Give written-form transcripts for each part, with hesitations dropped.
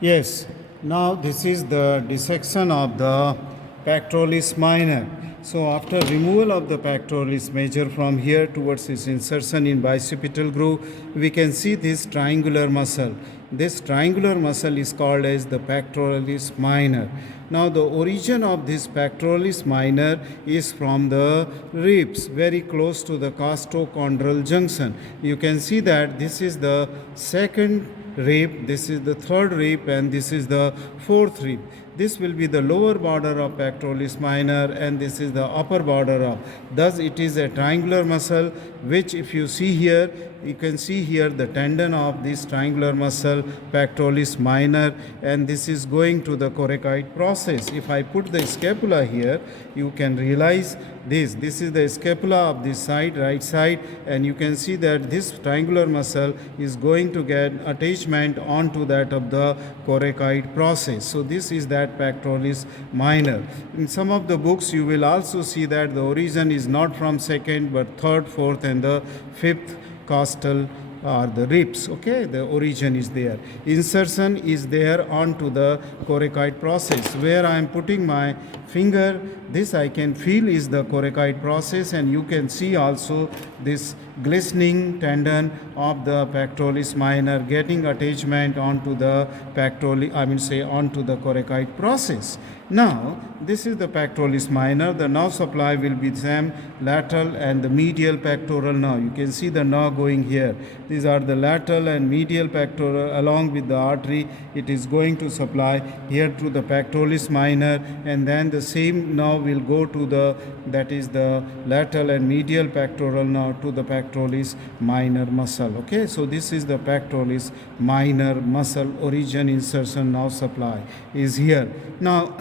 Yes, now this is the dissection of the pectoralis minor. So after removal of the pectoralis major from here towards its insertion in bicipital groove, we can see this triangular muscle. This triangular muscle is called as the pectoralis minor. Now the origin of this pectoralis minor is from the ribs, very close to the costochondral junction. You can see that this is the second rib, this is the third rib, and this is the fourth rib. This will be the lower border of pectoralis minor, and this is the upper border of. Thus, it is a triangular muscle, which, if you see here, you can see here the tendon of this triangular muscle, pectoralis minor, and this is going to the coracoid process. If I put the scapula here, you can realize this. This is the scapula of this side, right side, and you can see that this triangular muscle is going to get attachment onto that of the coracoid process. So this is that pectoralis minor. In some of the books, you will also see that the origin is not from second but third, fourth, and the fifth costal or the ribs. Okay, the origin is there. Insertion is there onto the coracoid process. Where I am putting my finger, this I can feel is the coracoid process, and you can see also this glistening tendon of the pectoralis minor getting attachment onto the onto the coracoid process. Now this is the pectoralis minor. The nerve supply will be same lateral and the medial pectoral nerve. You can see the nerve going here. These are the lateral and medial pectoral along with the artery. It is going to supply here to the pectoralis minor, and then the same nerve will go to the, that is the lateral and medial pectoral nerve, to the pectoralis minor muscle. Okay, so this is the pectoralis minor muscle. Origin, insertion, nerve supply is here. Now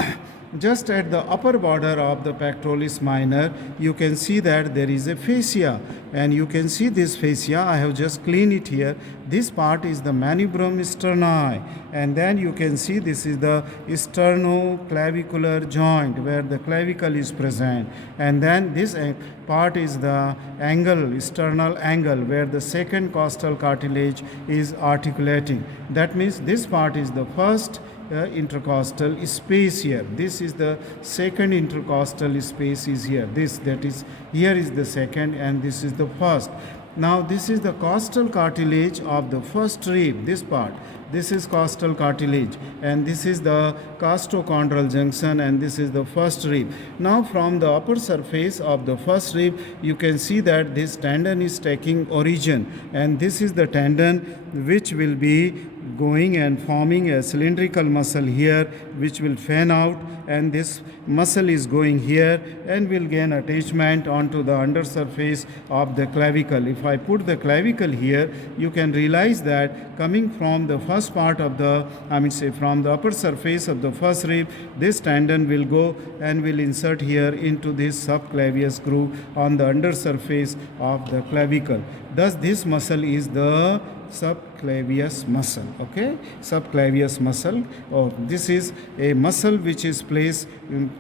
just at the upper border of the pectoralis minor, you can see that there is a fascia, and you can see this fascia. I have just cleaned it here. This part is the manubrium sterni, and then you can see this is the sternoclavicular joint where the clavicle is present, and then this part is the angle, sternal angle, where the second costal cartilage is articulating. That means this part is the first intercostal space here. This is the second intercostal space is here. This, that is, here is the second, and this is the first. Now this is the costal cartilage of the first rib, this part. This is costal cartilage, and this is the costochondral junction, and this is the first rib. Now from the upper surface of the first rib, you can see that this tendon is taking origin, and this is the tendon which will be going and forming a cylindrical muscle here, which will fan out, and this muscle is going here and will gain attachment onto the undersurface of the clavicle. If I put the clavicle here, you can realize that coming from the first part of the, from the upper surface of the first rib, this tendon will go and will insert here into this subclavius groove on the undersurface of the clavicle. Thus this muscle is the subclavius muscle. Okay, subclavius muscle. This is a muscle which is placed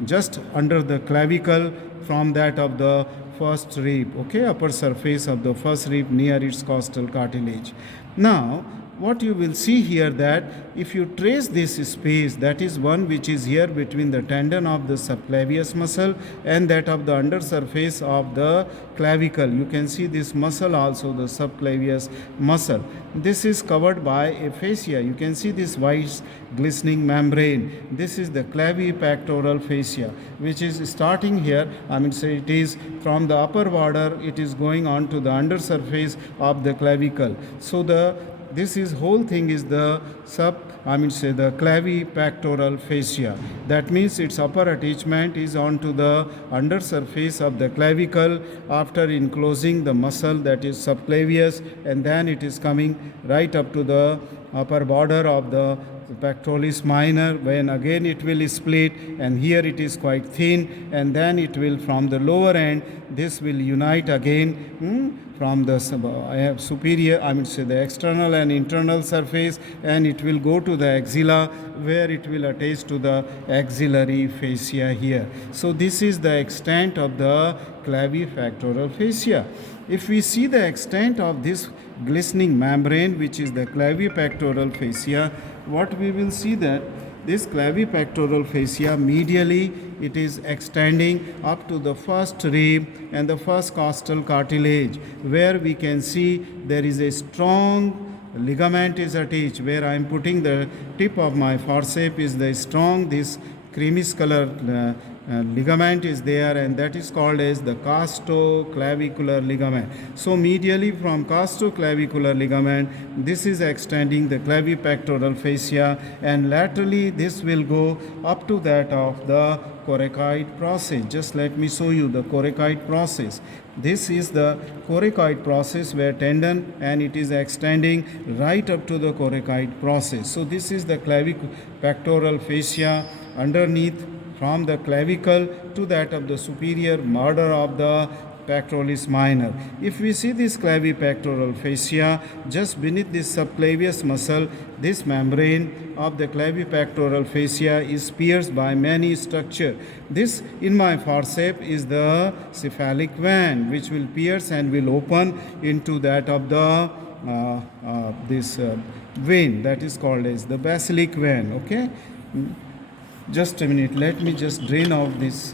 just under the clavicle from that of the first rib. Okay, upper surface of the first rib near its costal cartilage. Now what you will see here, that if you trace this space, that is one which is here between the tendon of the subclavius muscle and that of the undersurface of the clavicle. You can see this muscle also, the subclavius muscle. This is covered by a fascia. You can see this white glistening membrane. This is the clavipectoral fascia, which is starting here. It is from the upper border, it is going on to the undersurface of the clavicle. So this is whole thing is the the clavipectoral fascia. That means its upper attachment is onto the undersurface of the clavicle after enclosing the muscle, that is subclavius, and then it is coming right up to the upper border of the pectoralis minor, when again it will split, and here it is quite thin, and then it will from the lower end, this will unite again from the superior, I mean say the external and internal surface, and it will go to the axilla where it will attach to the axillary fascia here. So this is the extent of the clavipectoral fascia. If we see the extent of this glistening membrane, which is the clavipectoral fascia, what we will see that this clavipectoral fascia medially it is extending up to the first rib and the first costal cartilage, where we can see there is a strong ligament is attached, where I am putting the tip of my forceps is the strong this creamish color ligament is there, and that is called as the costoclavicular ligament. So medially from costoclavicular ligament, this is extending the clavipectoral fascia, and laterally this will go up to that of the coracoid process. Just let me show you the coracoid process. This is the coracoid process where tendon and it is extending right up to the coracoid process. So this is the clavipectoral fascia underneath from the clavicle to that of the superior border of the pectoralis minor. If we see this clavipectoral fascia, just beneath this subclavius muscle, this membrane of the clavipectoral fascia is pierced by many structures. This in my forceps is the cephalic vein, which will pierce and will open into that of the vein that is called as the basilic vein. Okay. Just a minute, let me just drain out this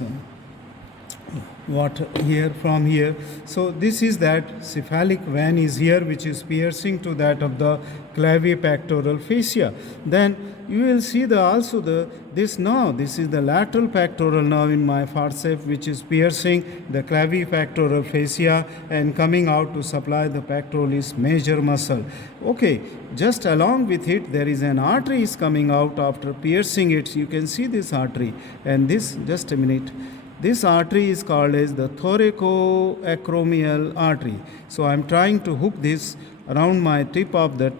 water here from here. So this is that cephalic vein is here, which is piercing to that of the clavipectoral fascia. Then you will see the also the this nerve, this is the lateral pectoral nerve in my forceps, which is piercing the clavipectoral fascia and coming out to supply the pectoralis major muscle. Okay, just along with it there is an artery is coming out after piercing it. You can see this artery, and this, just a minute, this artery is called as the thoracoacromial artery. So I am trying to hook this around my tip of that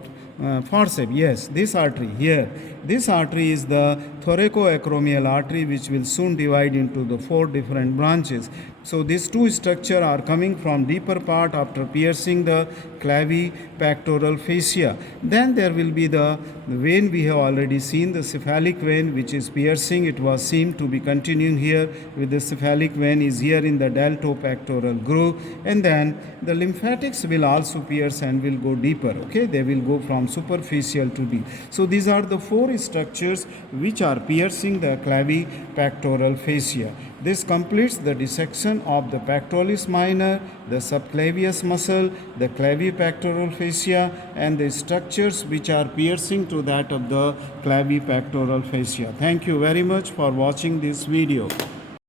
forceps. Yes, this artery here. This artery is the thoracoacromial artery, which will soon divide into the 4 different branches. So these two structures are coming from deeper part after piercing the clavipectoral fascia. Then there will be the vein we have already seen, the cephalic vein, which is piercing. It was seen to be continuing here with the cephalic vein is here in the deltopectoral groove, and then the lymphatics will also pierce and will go deeper. Okay, they will go from superficial to deep. So these are the 4 structures which are piercing the clavipectoral fascia. This completes the dissection of the pectoralis minor, the subclavius muscle, the clavipectoral fascia, and the structures which are piercing to that of the clavipectoral fascia. Thank you very much for watching this video.